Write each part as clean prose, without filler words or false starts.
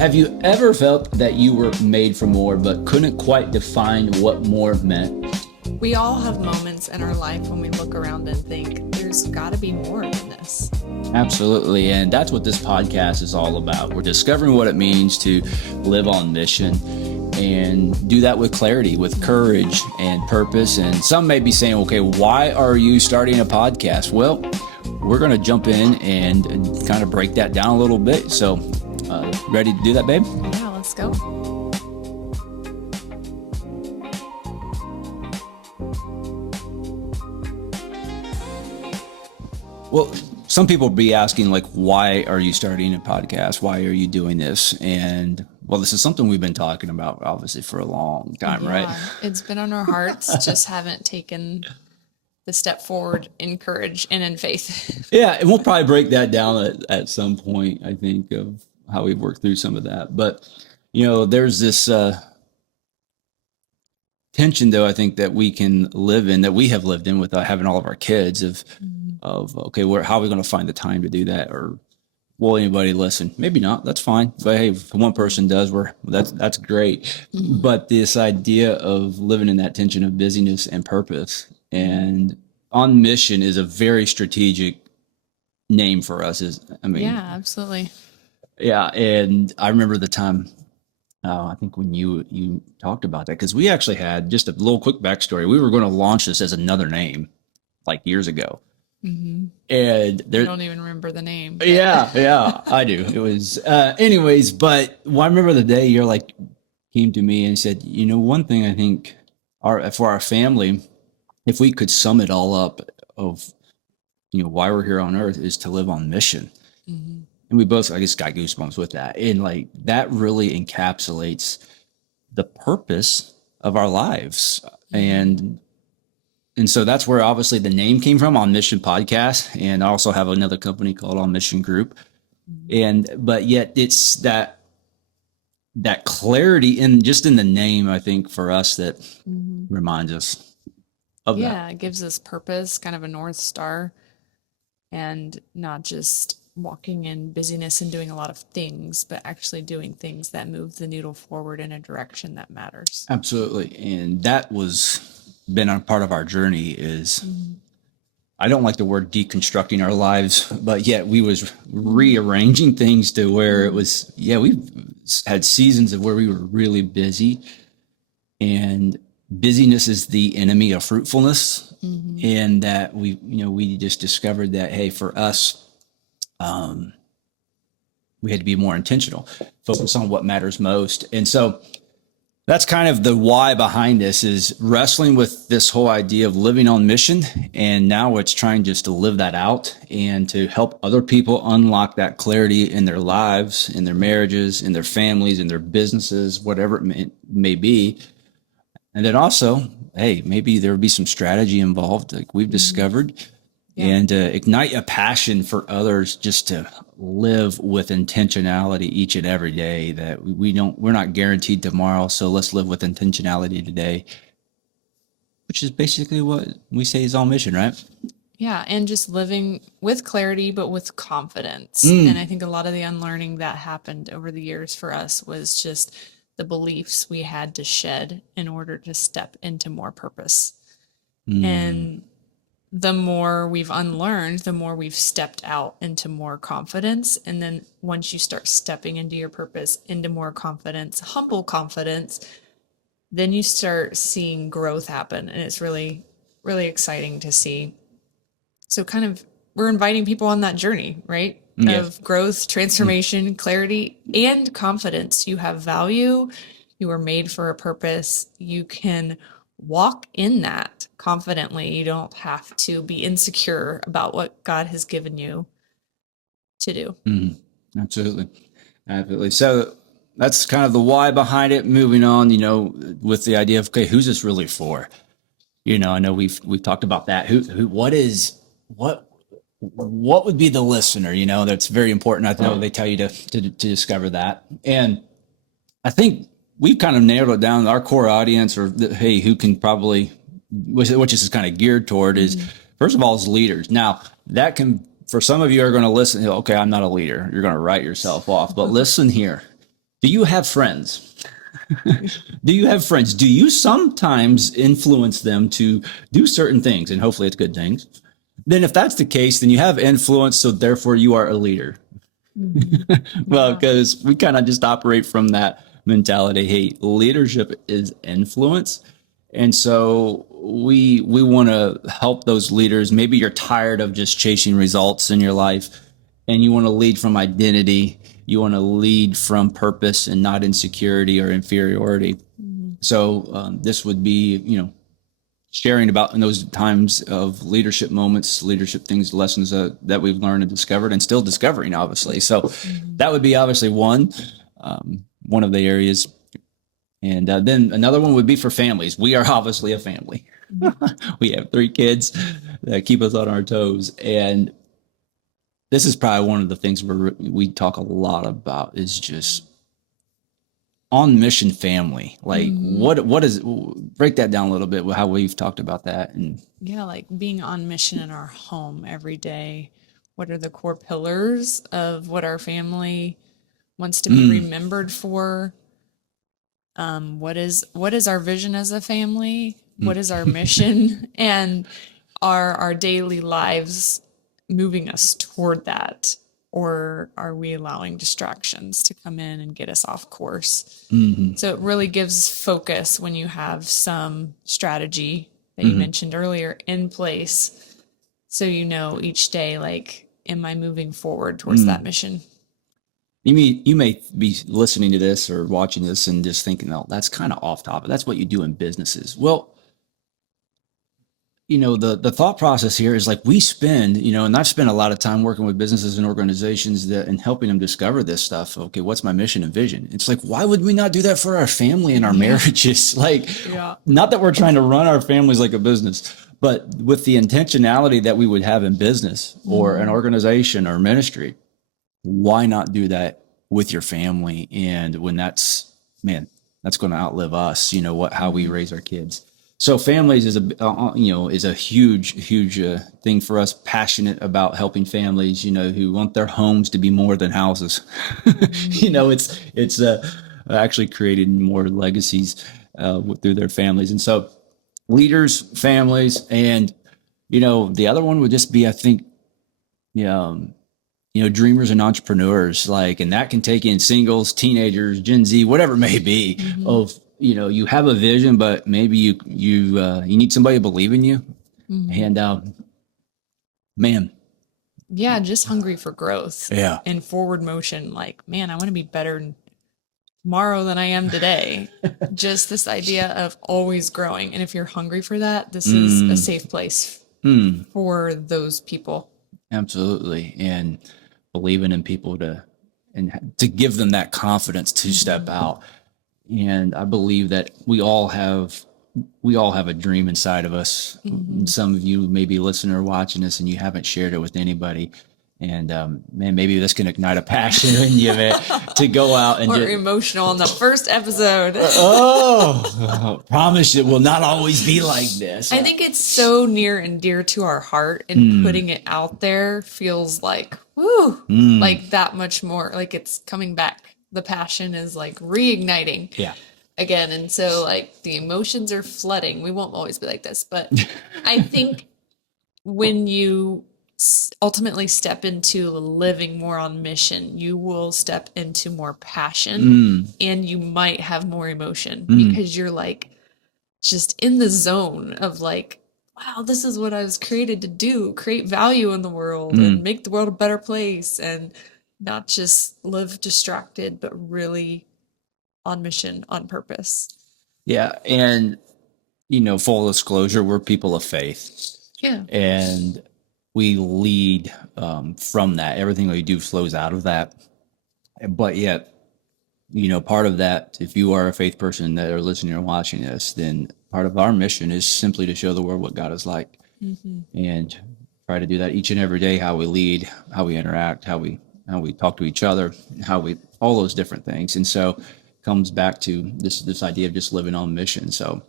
Have you ever felt that you were made for more but couldn't quite define what more meant? We all have moments in our life when we look around and think, there's got to be more than this. Absolutely. And that's what this podcast is all about. We're discovering what it means to live on mission and do that with clarity, with courage and purpose. And some may be saying, okay, why are you starting a podcast? Well, we're going to jump in and kind of break that down a little bit. So ready to do that, babe? Yeah, let's go. Well, some people will be asking, like, why are you starting a podcast? Why are you doing this? And well, this is something we've been talking about, obviously, for a long time, right? It's been on our hearts, just haven't taken the step forward in courage and in faith. Yeah, and we'll probably break that down at some point, I think, of how we've worked through some of that. But, you know, there's this tension, though, I think that we can live in, that we have lived in with having all of our kids of okay, how are we going to find the time to do that? Or will anybody listen? Maybe not. That's fine. But hey, if one person does, that's great. Mm-hmm. But this idea of living in that tension of busyness and purpose and on mission is a very strategic name for us. Yeah, absolutely. Yeah, and I remember the time. I think when you talked about that, because we actually had just a little quick backstory. We were going to launch this as another name, like years ago. Mm-hmm. And I don't even remember the name. But. Yeah, I do. It was, anyways, but I remember the day you're like, came to me and said, you know, one thing I think for our family, if we could sum it all up of, you know, why we're here on earth is to live on mission. Mm-hmm. And we both, I guess, got goosebumps with that. And like, that really encapsulates the purpose of our lives. Mm-hmm. And so that's where obviously the name came from, On Mission Podcast. And I also have another company called On Mission Group. But yet it's that clarity in the name, I think, for us that reminds us of that. Yeah, it gives us purpose, kind of a North Star, and not just walking in busyness and doing a lot of things, but actually doing things that move the needle forward in a direction that matters. Absolutely. And that been a part of our journey is, I don't like the word deconstructing our lives, but yet we was rearranging things to where it was, we've had seasons of where we were really busy, and busyness is the enemy of fruitfulness. Mm-hmm. And that we just discovered that, hey, for us, we had to be more intentional, focus on what matters most. And so that's kind of the why behind this, is wrestling with this whole idea of living on mission. And now it's trying just to live that out and to help other people unlock that clarity in their lives, in their marriages, in their families, in their businesses, whatever it may be. And then also, hey, maybe there would be some strategy involved, like we've discovered, and ignite a passion for others just to live with intentionality each and every day, that we're not guaranteed tomorrow. So let's live with intentionality today, which is basically what we say is On Mission, right? Yeah. And just living with clarity, but with confidence. And I think a lot of the unlearning that happened over the years for us was just the beliefs we had to shed in order to step into more purpose. And the more we've unlearned, the more we've stepped out into more confidence. And then once you start stepping into your purpose, into more confidence, humble confidence, then you start seeing growth happen. And it's really, really exciting to see. So kind of, we're inviting people on that journey, right? Of growth, transformation, clarity, and confidence. You have value. You were made for a purpose. You can walk in that confidently. You don't have to be insecure about what God has given you to do. Absolutely. So that's kind of the why behind it. Moving on, with the idea of, okay, who's this really for? I know we've talked about that. What would be the listener? That's very important. I know they tell you to discover that. And I think we've kind of nailed it down. Our core audience, or hey, who can probably, which is kind of geared toward, is first of all, is leaders. Now that can, for some of you are going to listen, okay, I'm not a leader. You're going to write yourself off, but listen here. Do you have friends? Do you have friends? Do you sometimes influence them to do certain things? And hopefully it's good things. Then if that's the case, then you have influence. So therefore you are a leader. Well, Yeah. because we kind of just operate from that mentality. Hey, leadership is influence. And so we want to help those leaders. Maybe you're tired of just chasing results in your life and you want to lead from identity. You want to lead from purpose and not insecurity or inferiority. So this would be, sharing about in those times of leadership moments, leadership things, lessons that we've learned and discovered and still discovering, obviously. So that would be obviously one of the areas. And then another one would be for families. We are obviously a family. We have 3 kids that keep us on our toes. And this is probably one of the things we talk a lot about is just on mission family. Like what is, break that down a little bit with how we've talked about that. And Yeah, like being on mission in our home every day. What are the core pillars of what our family wants to be remembered for? What is our vision as a family? What is our mission? And are our daily lives moving us toward that? Or are we allowing distractions to come in and get us off course? So it really gives focus when you have some strategy that you mentioned earlier in place. So you know each day, like, am I moving forward towards that mission? you may be listening to this or watching this and just thinking, oh, that's kind of off topic. That's what you do in businesses. Well, the thought process here is like we spend, and I've spent a lot of time working with businesses and organizations and helping them discover this stuff. Okay, what's my mission and vision? It's like, why would we not do that for our family and our marriages? Like, Yeah. not that we're trying to run our families like a business, but with the intentionality that we would have in business or an organization or ministry, why not do that with your family? And when that's going to outlive us, how we raise our kids. So families is a huge thing for us. Passionate about helping families, who want their homes to be more than houses. It's actually created more legacies through their families. And so leaders, families, and the other one would just be, I think, dreamers and entrepreneurs, and that can take in singles, teenagers, Gen Z, whatever it may be, of, you have a vision, but maybe you need somebody to believe in you. And, man. Yeah, just hungry for growth. Yeah. And forward motion. Like, man, I want to be better tomorrow than I am today. Just this idea of always growing. And if you're hungry for that, this is a safe place for those people. Absolutely. And believing in people to give them that confidence to step out. And I believe that we all have a dream inside of us. Some of you may be listening or watching this and you haven't shared it with anybody. And man, maybe this can ignite a passion in you, man, to go out and We're emotional on the first episode. Promise it will not always be like this. I think it's so near and dear to our heart, and putting it out there feels like, woo, like that much more, like it's coming back. The passion is like reigniting. Yeah. Again. And so like the emotions are flooding. We won't always be like this, but I think when you ultimately step into living more on mission, you will step into more passion and you might have more emotion because you're like just in the zone of like, wow, this is what I was created to do, create value in the world and make the world a better place, and not just live distracted, but really on mission, on purpose. Yeah. And, full disclosure, we're people of faith. Yeah. And we lead from that. Everything we do flows out of that. But yet, part of that, if you are a faith person that are listening or watching this, then part of our mission is simply to show the world what God is like. And try to do that each and every day, how we lead, how we interact, how we talk to each other, all those different things. And so it comes back to this idea of just living on mission. So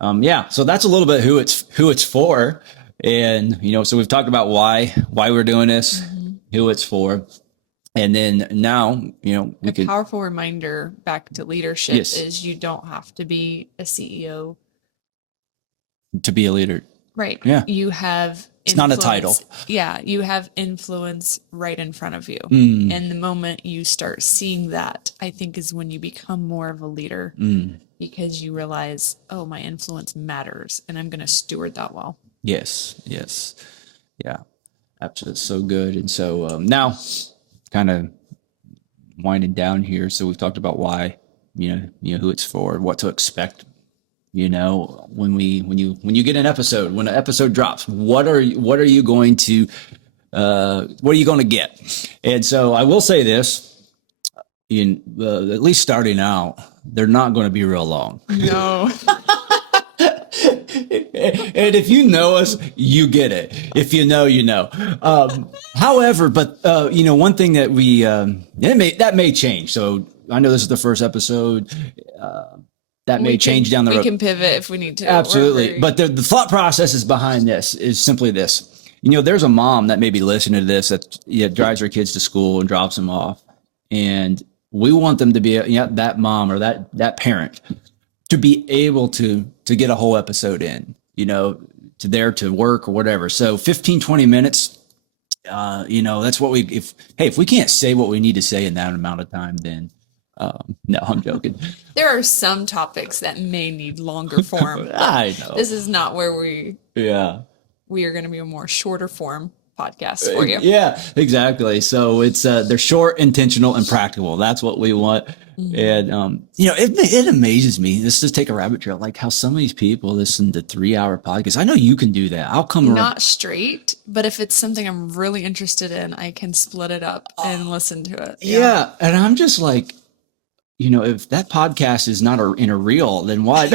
so that's a little bit who it's for. And, so we've talked about why we're doing this, who it's for. And then now, we A can, powerful reminder back to leadership yes, is you don't have to be a CEO. to be a leader. Right. Yeah. You have It's not a title. influence. Yeah, you have influence right in front of you. Mm, And the moment you start seeing that, I think is when you become more of a leader because you realize, oh, my influence matters and I'm going to steward that well. yes, yes. Yeah, absolutely. So good. And so now, kind of winding down here. So we've talked about why, who it's for, what to expect. When you get an episode, when an episode drops, what are you going to get? And so I will say this, at least starting out, they're not going to be real long. No. And if you know us, you get it. If you know, you know. However, but one thing that that may change. So I know this is the first episode. That may change down the road. We can pivot if we need to. Absolutely. But the thought process is behind this is simply this. There's a mom that may be listening to this that drives her kids to school and drops them off. And we want them to be that mom or that parent to be able to get a whole episode in, to work or whatever. So 15, 20 minutes, that's what if we can't say what we need to say in that amount of time, then no, I'm joking. There are some topics that may need longer form. I know. This is not where we are going to be a more shorter form podcast for you. Yeah, exactly. So it's they're short, intentional, and practical. That's what we want. And it amazes me. Let's just take a rabbit trail, like how some of these people listen to 3-hour podcasts. I know you can do that. I'll come not straight, but if it's something I'm really interested in, I can split it up and listen to it. Yeah, and I'm just like, if that podcast is not in a reel, then why?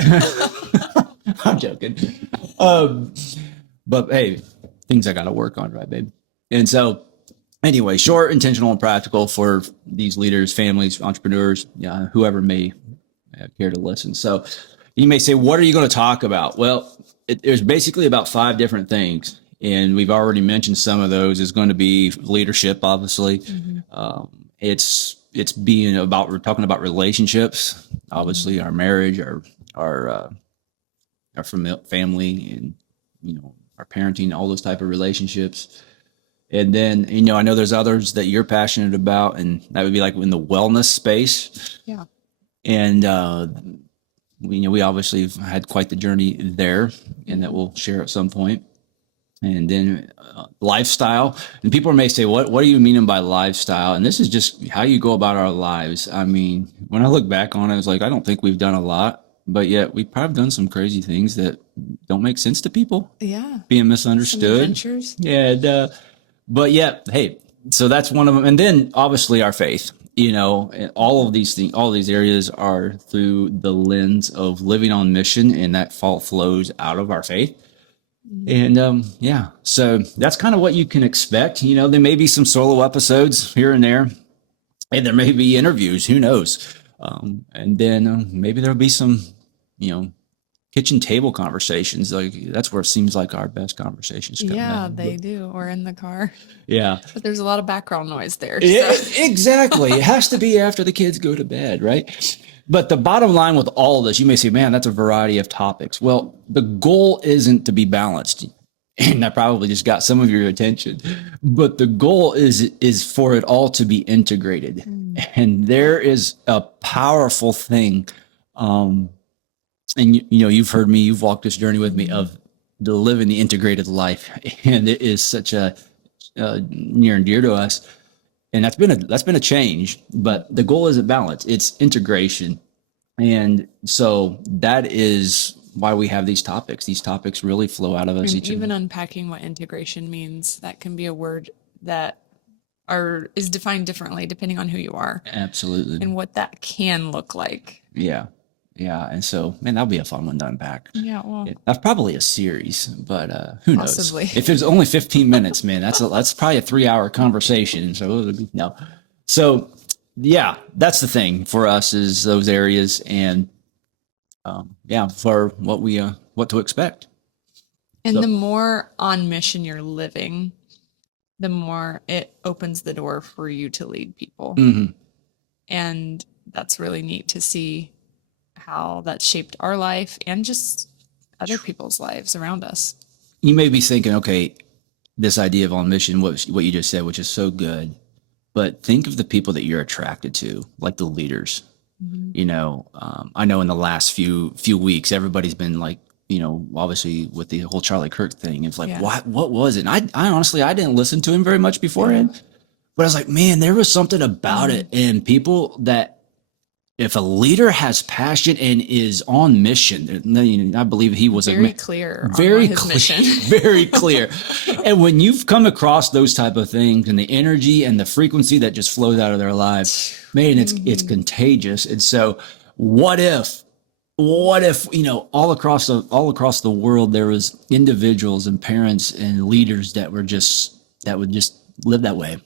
I'm joking. But hey, things I got to work on, right, babe? And so, anyway, short, intentional, and practical for these leaders, families, entrepreneurs, whoever may care to listen. So, you may say, what are you going to talk about? Well, there's basically about 5 different things. And we've already mentioned some of those. Is going to be leadership, obviously. It's being about, we're talking about relationships, obviously our marriage, our family, and our parenting, all those type of relationships. And then I know there's others that you're passionate about, and that would be like in the wellness space. Yeah. And we obviously have had quite the journey there, and that we'll share at some point. And then lifestyle. And people may say, what do you mean by lifestyle? And this is just how you go about our lives. I mean, when I look back on it, it's like, I don't think we've done a lot, but yet we've probably done some crazy things that don't make sense to people. Yeah. Being misunderstood. Some adventures. Yeah. But yet, hey, so that's one of them. And then obviously our faith, and all of these things, all these areas are through the lens of living on mission, and that flows out of our faith. And so that's kind of what you can expect. There may be some solo episodes here and there, and there may be interviews. Who knows? And then maybe there'll be some, kitchen table conversations. Like that's where it seems like our best conversations come. Yeah, they do. Or in the car. Yeah, but there's a lot of background noise there. So. Yeah, exactly. It has to be after the kids go to bed, right? But the bottom line with all of this, you may say, man, that's a variety of topics. Well, the goal isn't to be balanced. And I probably just got some of your attention. But the goal is for it all to be integrated. And there is a powerful thing. And you've heard me, you've walked this journey with me of living the integrated life. And it is such a near and dear to us. And that's been a change, but the goal isn't balance. It's integration. And so that is why we have these topics. These topics really flow out of us. And even unpacking what integration means, that can be a word that is defined differently depending on who you are. Absolutely. And what that can look like. Yeah. Yeah. And so, man, that'll be a fun one to unpack. Yeah. Well, that's probably a series, but who knows? Possibly. If it's only 15 minutes, man, that's probably a 3-hour conversation. So it'll be, no. So yeah, that's the thing for us is those areas, and for what to expect. And the more on mission you're living, the more it opens the door for you to lead people. And that's really neat to see how that shaped our life and just other people's lives around us. You may be thinking, okay, this idea of on mission, what you just said, which is so good, but think of the people that you're attracted to, like the leaders. You know, I know in the last few weeks, everybody's been like, you know, obviously with the whole Charlie Kirk thing, it's like, what was it? And I honestly, I didn't listen to him very much beforehand, but I was like, man, there was something about it. And people that, if a leader has passion and is on mission, I believe he was very clear, mission. Very clear. And when you've come across those type of things and the energy and the frequency that just flows out of their lives, man, it's contagious. And so, what if, you know, all across the world there was individuals and parents and leaders that would just live that way,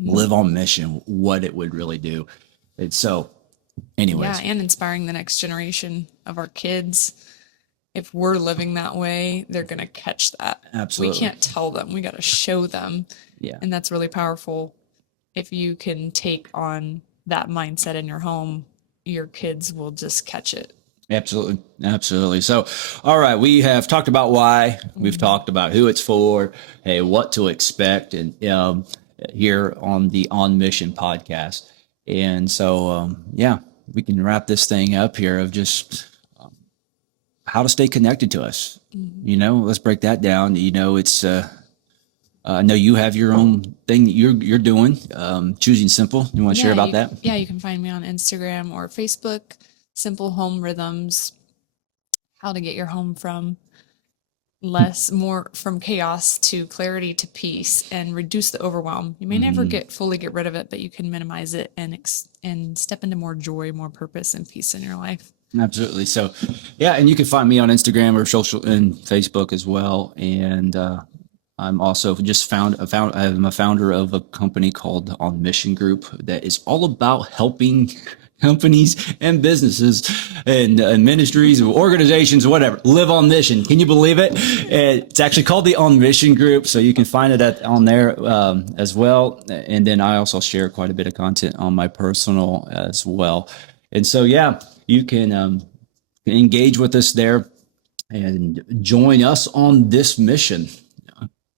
live on mission, what it would really do. And so, anyways. Yeah, and inspiring the next generation of our kids. If we're living that way, they're going to catch that. Absolutely. We can't tell them. We got to show them. Yeah. And that's really powerful. If you can take on that mindset in your home, your kids will just catch it. Absolutely. Absolutely. So, all right, we have talked about why, we've talked about who it's for, hey, what to expect, and here on the On Mission podcast. And so, yeah, we can wrap this thing up here of just how to stay connected to us. You know, let's break that down. You know, it's, I know you have your own thing that you're doing, Choosing Simple. You want to share about that? Yeah, you can find me on Instagram or Facebook, Simple Home Rhythms, how to get your home from more from chaos to clarity to peace and reduce the overwhelm. You may never fully get rid of it, but you can minimize it and step into more joy, more purpose, and peace in your life. Absolutely. So, yeah, and you can find me on Instagram or social and Facebook as well. And I'm also I'm a founder of a company called On Mission Group that is all about helping companies and businesses and ministries and organizations, whatever, live on mission. Can you believe it? It's actually called the On Mission Group. So you can find it on there as well. And then I also share quite a bit of content on my personal as well. And so, yeah, you can engage with us there and join us on this mission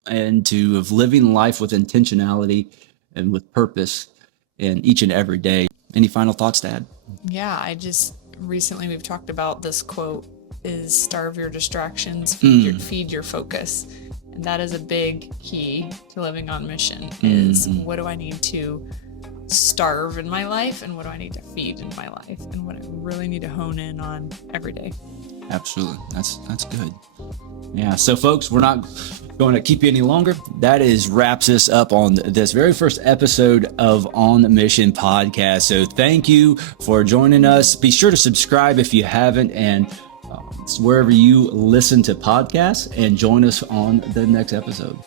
and to of living life with intentionality and with purpose in each and every day. Any final thoughts to add? Yeah, recently we've talked about this quote is starve your distractions, feed your focus. And that is a big key to living on mission is what do I need to starve in my life and what do I need to feed in my life and what I really need to hone in on every day. Absolutely. That's good. Yeah. So folks, we're not going to keep you any longer. That wraps us up on this very first episode of On Mission Podcast. So thank you for joining us. Be sure to subscribe if you haven't, and wherever you listen to podcasts, and join us on the next episode.